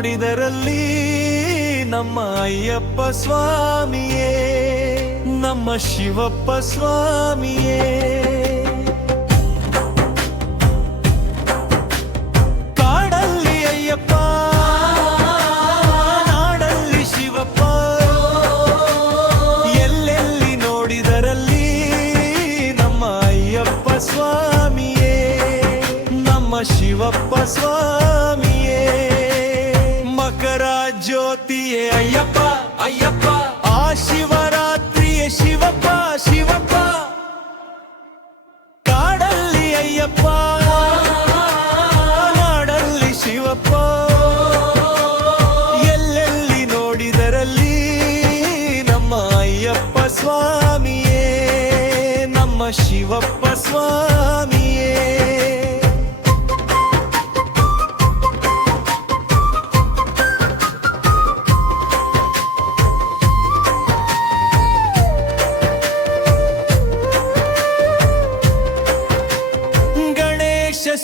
ನೋಡಿದರಲ್ಲಿ ನಮ್ಮ ಅಯ್ಯಪ್ಪ ಸ್ವಾಮಿಯೇ, ನಮ್ಮ ಶಿವಪ್ಪ ಸ್ವಾಮಿಯೇ. ಕಾಡಲ್ಲಿ ಅಯ್ಯಪ್ಪ, ನಾಡಲ್ಲಿ ಶಿವಪ್ಪ, ಎಲ್ಲೆಲ್ಲಿ ನೋಡಿದರಲ್ಲಿ ನಮ್ಮ ಅಯ್ಯಪ್ಪ ಸ್ವಾಮಿಯೇ, ನಮ್ಮ ಶಿವಪ್ಪ ಸ್ವಾಮಿಯೇ. ಮಕರ ಜ್ಯೋತಿಯೇ ಅಯ್ಯಪ್ಪ ಅಯ್ಯಪ್ಪ, ಆ ಶಿವರಾತ್ರಿಯೇ ಶಿವಪ್ಪ ಶಿವಪ್ಪ. ಕಾಡಲ್ಲಿ ಅಯ್ಯಪ್ಪ, ನಾಡಲ್ಲಿ ಶಿವಪ್ಪ, ಎಲ್ಲೆಲ್ಲಿ ನೋಡಿದರಲ್ಲಿ ನಮ್ಮ ಅಯ್ಯಪ್ಪ ಸ್ವಾಮಿಯೇ, ನಮ್ಮ ಶಿವಪ್ಪ ಸ್ವಾಮಿಯೇ.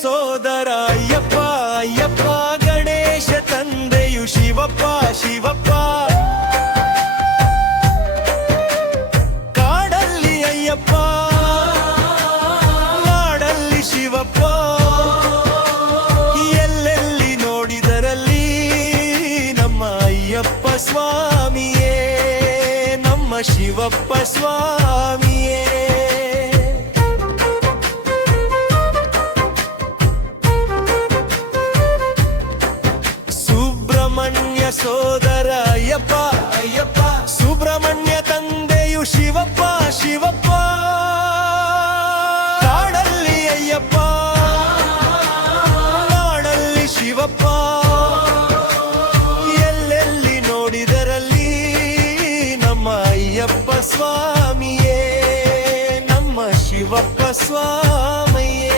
ಸೋದರ ಅಯ್ಯಪ್ಪ ಅಯ್ಯಪ್ಪ, ಗಣೇಶ ತಂದೆಯು ಶಿವಪ್ಪ ಶಿವಪ್ಪ. ಕಾಡಲ್ಲಿ ಅಯ್ಯಪ್ಪ, ನಾಡಲ್ಲಿ ಶಿವಪ್ಪ, ಎಲ್ಲೆಲ್ಲಿ ನೋಡಿದರಲ್ಲಿ ನಮ್ಮ ಅಯ್ಯಪ್ಪ ಸ್ವಾಮಿಯೇ, ನಮ್ಮ ಶಿವಪ್ಪ ಸ್ವಾಮಿಯೇ. ಸೋದರ ಅಯ್ಯಪ್ಪ ಅಯ್ಯಪ್ಪ, ಸುಬ್ರಹ್ಮಣ್ಯ ತಂದೆಯು ಶಿವಪ್ಪ ಶಿವಪ್ಪ. ಕಾಡಲ್ಲಿ ಅಯ್ಯಪ್ಪ, ನಾಡಲ್ಲಿ ಶಿವಪ್ಪ, ಎಲ್ಲೆಲ್ಲಿ ನೋಡಿದರಲ್ಲಿ ನಮ್ಮ ಅಯ್ಯಪ್ಪ ಸ್ವಾಮಿಯೇ, ನಮ್ಮ ಶಿವಪ್ಪ ಸ್ವಾಮಿಯೇ.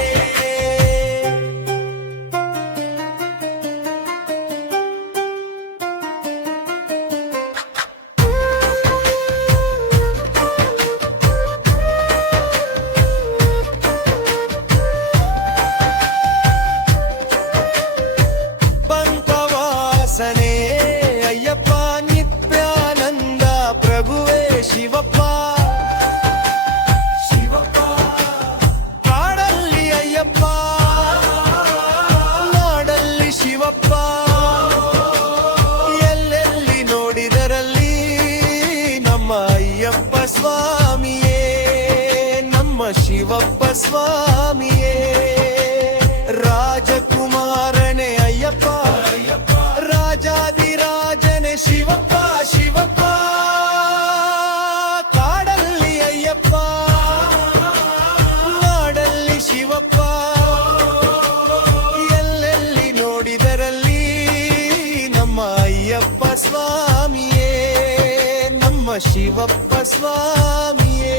ಅಯ್ಯಪ್ಪ ನಿತ್ಯಾನಂದ ಪ್ರಭುವೇ ಶಿವಪ್ಪ ಶಿವಪ್ಪ. ಕಾಡಲ್ಲಿ ಅಯ್ಯಪ್ಪ, ನಾಡಲ್ಲಿ ಶಿವಪ್ಪ, ಎಲ್ಲೆಲ್ಲಿ ನೋಡಿದರಲ್ಲಿ ನಮ್ಮ ಅಯ್ಯಪ್ಪ ಸ್ವಾಮಿಯೇ, ನಮ್ಮ ಶಿವಪ್ಪ ಸ್ವಾಮಿಯೇ. ರಾಜಕುಮಾರನೇ ಅಯ್ಯಪ್ಪ ಅಯ್ಯಪ್ಪ, ರಾಜಾದಿರಾಜನೇ ಶಿವಪ್ಪ ಶಿವಪ್ಪ. ಕಾಡಲ್ಲಿ ಅಯ್ಯಪ್ಪ, ನಾಡಲ್ಲಿ ಶಿವಪ್ಪ, ಎಲ್ಲೆಲ್ಲಿ ನೋಡಿದರಲ್ಲಿ ನಮ್ಮ ಅಯ್ಯಪ್ಪ ಸ್ವಾಮಿಯೇ, ನಮ್ಮ ಶಿವಪ್ಪ ಸ್ವಾಮಿಯೇ.